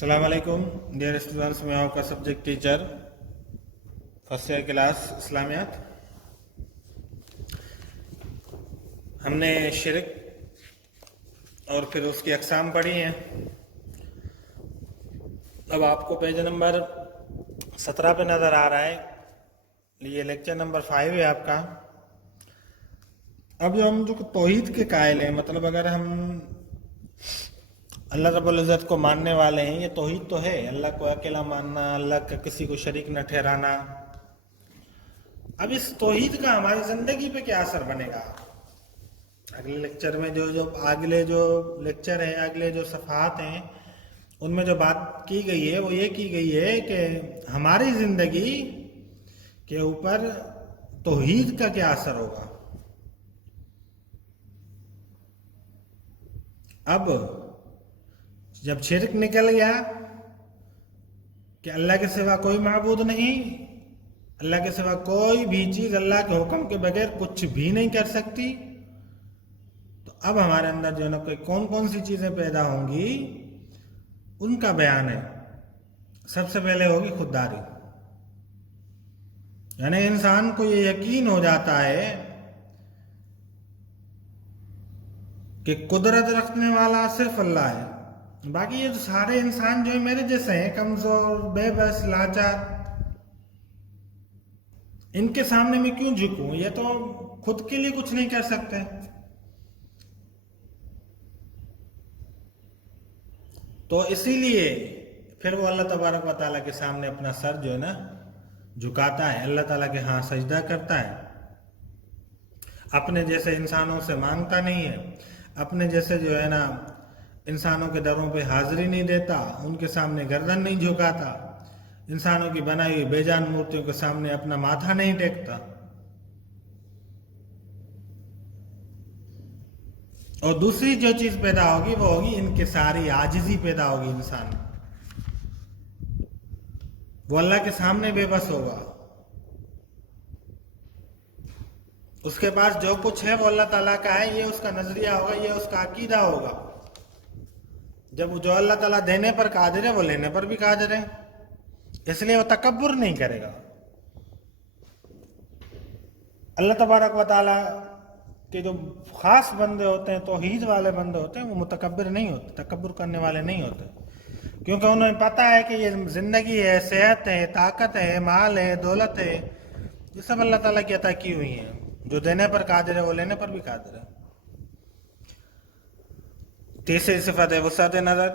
السلام علیکم dear students, میں آپ کا subject teacher first year class اسلامیات۔ ہم نے شرک اور پھر اس کی اقسام پڑھی ہیں۔ اب آپ کو پیج نمبر 17 پہ نظر آ رہا ہے، یہ لیکچر نمبر 5 ہے آپ کا۔ اب ہم جو توحید کے قائل ہیں، مطلب اگر ہم اللہ رب العزت کو ماننے والے ہیں، یہ توحید تو ہے، اللہ کو اکیلا ماننا، اللہ کا کسی کو شریک نہ ٹھہرانا۔ اب اس توحید کا ہماری زندگی پہ کیا اثر بنے گا؟ اگلے لیکچر میں اگلے جو لیکچر ہیں، اگلے جو صفحات ہیں، ان میں جو بات کی گئی ہے وہ یہ کی گئی ہے کہ ہماری زندگی کے اوپر توحید کا کیا اثر ہوگا۔ اب جب شرک نکل گیا کہ اللہ کے سوا کوئی معبود نہیں، اللہ کے سوا کوئی بھی چیز اللہ کے حکم کے بغیر کچھ بھی نہیں کر سکتی، تو اب ہمارے اندر جو ہے نا کوئی کون سی چیزیں پیدا ہوں گی، ان کا بیان ہے۔ سب سے پہلے ہوگی خودداری، یعنی انسان کو یہ یقین ہو جاتا ہے کہ قدرت رکھنے والا صرف اللہ ہے، باقی یہ سارے انسان جو ہے میرے جیسے ہیں، کمزور، بے بس، لاچار، ان کے سامنے میں کیوں جھکوں؟ یہ تو خود کے لیے کچھ نہیں کر سکتے۔ تو اسی لیے پھر وہ اللہ تبارک و تعالیٰ کے سامنے اپنا سر جو ہے نا جھکاتا ہے، اللہ تعالیٰ کے ہاں سجدہ کرتا ہے، اپنے جیسے انسانوں سے مانگتا نہیں ہے، اپنے جیسے جو ہے نا انسانوں کے دروں پہ حاضری نہیں دیتا، ان کے سامنے گردن نہیں جھکاتا، انسانوں کی بنائی ہوئی بے جان مورتیوں کے سامنے اپنا ماتھا نہیں ٹیکتا۔ اور دوسری جو چیز پیدا ہوگی وہ ہوگی انکساری، عاجزی پیدا ہوگی انسان، وہ اللہ کے سامنے بے بس ہوگا، اس کے پاس جو کچھ ہے وہ اللہ تعالیٰ کا ہے، یہ اس کا نظریہ ہوگا، یہ اس کا عقیدہ ہوگا۔ جب جو اللہ تعالیٰ دینے پر قادر ہے وہ لینے پر بھی قادر ہے، اس لیے وہ تکبر نہیں کرے گا۔ اللہ تبارک و تعالیٰ کے جو خاص بندے ہوتے ہیں، توحید والے بندے ہوتے ہیں، وہ متکبر نہیں ہوتے، تکبر کرنے والے نہیں ہوتے، کیونکہ انہیں پتہ ہے کہ یہ زندگی ہے، صحت ہے، طاقت ہے، مال ہے، دولت ہے، یہ سب اللہ تعالیٰ کی عطا کی ہوئی ہیں۔ جو دینے پر قادر ہے وہ لینے پر بھی قادر ہے۔ تیسری صفت ہے وسعت نظر،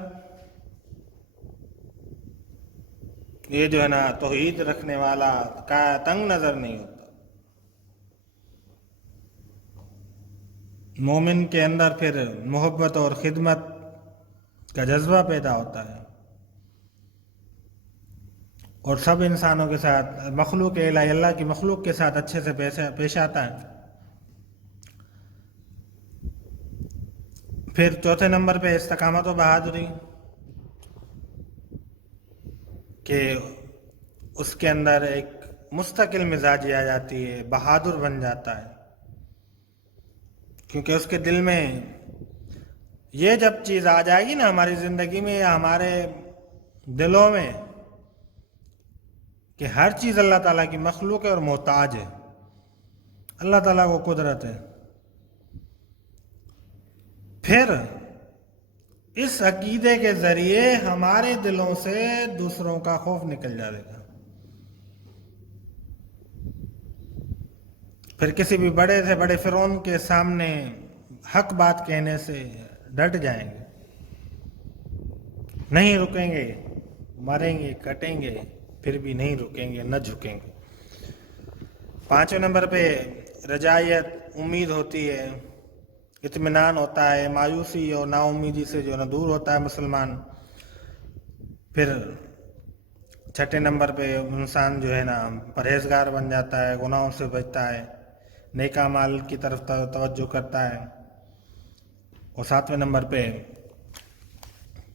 یہ جو ہے نا توحید رکھنے والا کا تنگ نظر نہیں ہوتا۔ مومن کے اندر پھر محبت اور خدمت کا جذبہ پیدا ہوتا ہے، اور سب انسانوں کے ساتھ، مخلوق الہی، اللہ کی مخلوق کے ساتھ اچھے سے پیش آتا ہے۔ پھر چوتھے نمبر پہ استقامت و بہادری، کہ اس کے اندر ایک مستقل مزاجی آ جاتی ہے، بہادر بن جاتا ہے، کیونکہ اس کے دل میں یہ جب چیز آ جائے گی نا ہماری زندگی میں یا ہمارے دلوں میں کہ ہر چیز اللہ تعالیٰ کی مخلوق ہے اور محتاج ہے، اللہ تعالیٰ کو قدرت ہے، پھر اس عقیدے کے ذریعے ہمارے دلوں سے دوسروں کا خوف نکل جائے گا، پھر کسی بھی بڑے سے بڑے فرعون کے سامنے حق بات کہنے سے ڈٹ جائیں گے، نہیں رکیں گے، مریں گے، کٹیں گے، پھر بھی نہیں رکیں گے، نہ جھکیں گے۔ پانچویں نمبر پہ رجائیت، امید ہوتی ہے، اطمینان ہوتا ہے، مایوسی اور نا امیدی سے جو ہے نا دور ہوتا ہے مسلمان۔ پھر چھٹے نمبر پہ انسان جو ہے نا پرہیزگار بن جاتا ہے، گناہوں سے بچتا ہے، نیک اعمال کی طرف توجہ کرتا ہے۔ اور ساتویں نمبر پہ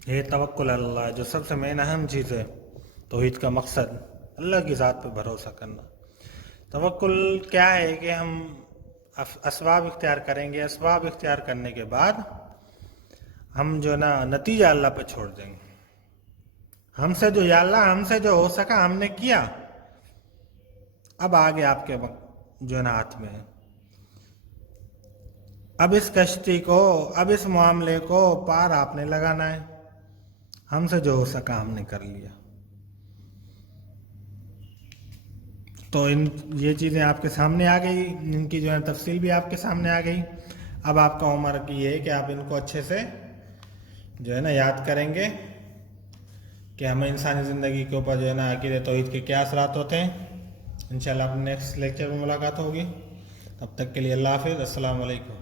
یہ توکل اللہ، جو سب سے مین اہم چیز ہے توحید کا مقصد، اللہ کی ذات پہ بھروسہ کرنا۔ توکل کیا ہے کہ ہم اسباب اختیار کریں گے، اسباب اختیار کرنے کے بعد ہم جو ہے نا نتیجہ اللہ پہ چھوڑ دیں گے۔ ہم سے جو یا اللہ ہم سے جو ہو سکا ہم نے کیا، اب آگے آپ کے جو ہے نا ہاتھ میں ہے. اب اس کشتی کو، اب اس معاملے کو پار آپ نے لگانا ہے. ہم سے جو ہو سکا ہم نے کر لیا. تو یہ چیزیں آپ کے سامنے آ گئی، ان کی جو ہے تفصیل بھی آپ کے سامنے آ گئی. اب آپ کا عمر کی یہ ہے کہ آپ ان کو اچھے سے جو ہے نا یاد کریں گے کہ ہمیں انسانی زندگی کے اوپر جو ہے نا عقیدہ توحید کے کیا اثرات ہوتے ہیں. انشاءاللہ اپنے نیکسٹ لیکچر میں ملاقات ہوگی. تب تک کے لیے اللہ حافظ. السلام علیکم.